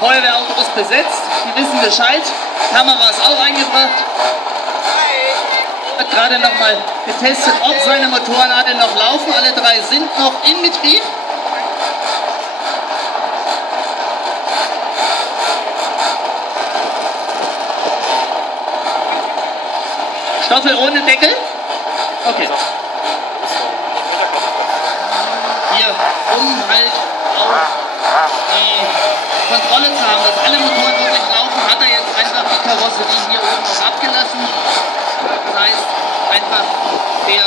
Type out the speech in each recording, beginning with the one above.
Feuerwehrauto ist besetzt, die wissen Bescheid. Kamera ist auch eingebracht. Hat gerade noch mal getestet, ob seine Motoren alle noch laufen. Alle drei sind noch in Betrieb. Stoffel ohne Deckel? Okay. Hier, um halt auch die Kontrolle zu haben, dass alle Motoren wirklich laufen, hat er jetzt einfach die Karosserie hier oben noch abgelassen. Das heißt, einfach der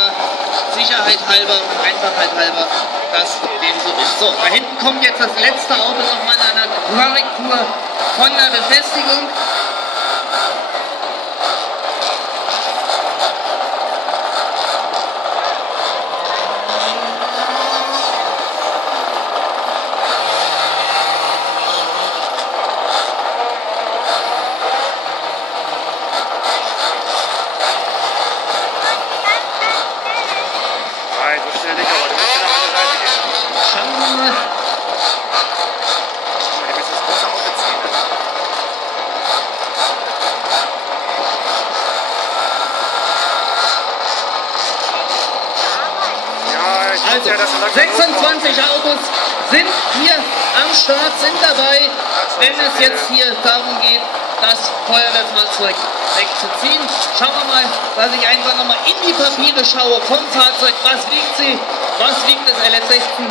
Sicherheit halber und Einfachheit halber, dass dem so ist. So, da hinten kommt jetzt das letzte Auto nochmal in einer Korrektur von der Befestigung. Also 26 Autos sind hier am Start, sind dabei, wenn es jetzt hier darum geht, das Feuerwehrfahrzeug wegzuziehen. Schauen wir mal, dass ich einfach nochmal in die Papiere schaue vom Fahrzeug. Was wiegt sie? Was wiegt das LS16?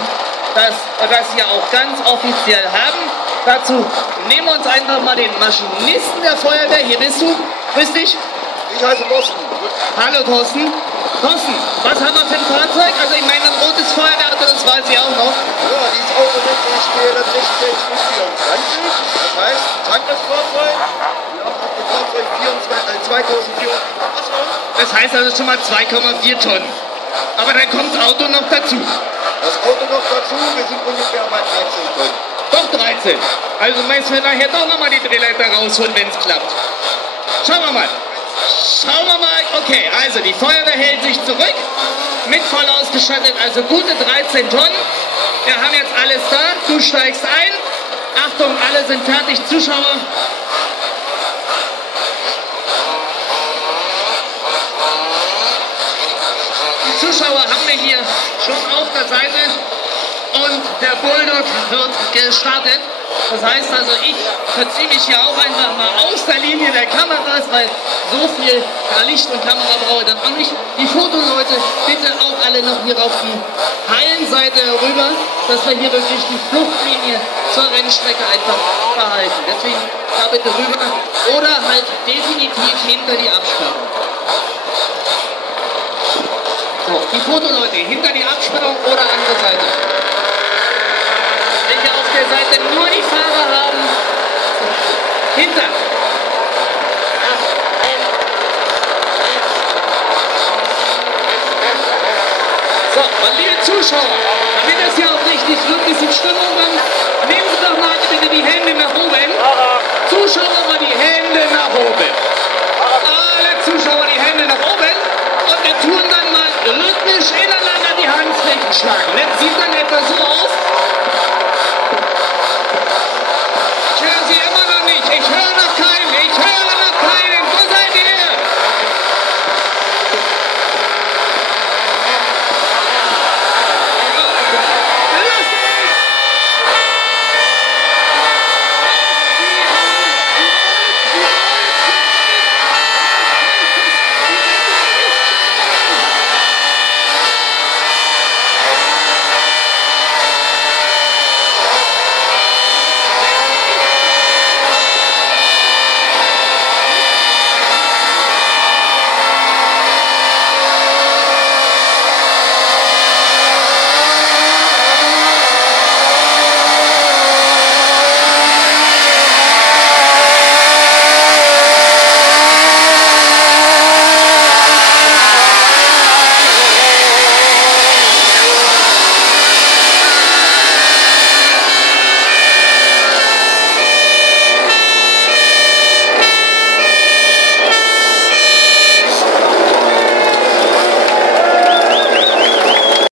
Das wir auch ganz offiziell haben. Dazu nehmen wir uns einfach mal den Maschinisten der Feuerwehr. Hier bist du. Grüß dich. Ich heiße Thorsten. Hallo Thorsten. Thorsten, was haben wir für ein Fahrzeug? Also ich meine ein rotes Feuerwehrauto, das weiß ich auch noch. Ja, dieses Auto nennt sich BLS 1624. Das heißt, Tanklessfahrzeug. Wir haben auf dem Fahrzeug 2400. Das heißt also schon mal 2,4 Tonnen. Aber dann kommt das Auto noch dazu. Das Auto noch dazu, wir sind ungefähr bei 13 Tonnen. Doch 13. Also müssen wir nachher doch nochmal die Drehleiter rausholen, wenn es klappt. Schauen wir mal. Schauen wir mal. Okay, also die Feuerwehr hält sich zurück. Mit voll ausgestattet, also gute 13 Tonnen. Wir haben jetzt alles da. Du steigst ein. Achtung, alle sind fertig. Zuschauer. Die Zuschauer haben wir hier schon auf der Seite. Und der Bulldog wird gestartet. Das heißt also, ich verziehe mich hier auch einfach mal aus der Linie der Kameras, weil so viel Licht und Kamera brauche ich dann auch nicht. Die Fotoleute bitte auch alle noch hier auf die Hallenseite rüber, dass wir hier wirklich die Fluchtlinie zur Rennstrecke einfach behalten. Deswegen da bitte rüber oder halt definitiv hinter die Absperrung. So, die Fotoleute hinter die Absperrung oder andere Seite. Welche auf der Seite nur die Fahrer haben. Hinter. So, und liebe Zuschauer, damit das hier auch richtig wird, ein bisschen Stimmung dann, nehmen Sie doch mal bitte die Hände nach oben. Zuschauer mal die Hände nach oben. Alle Zuschauer die Hände nach oben. Und wir tun dann mal rhythmisch ineinander die Handflächen schlagen. Jetzt sieht man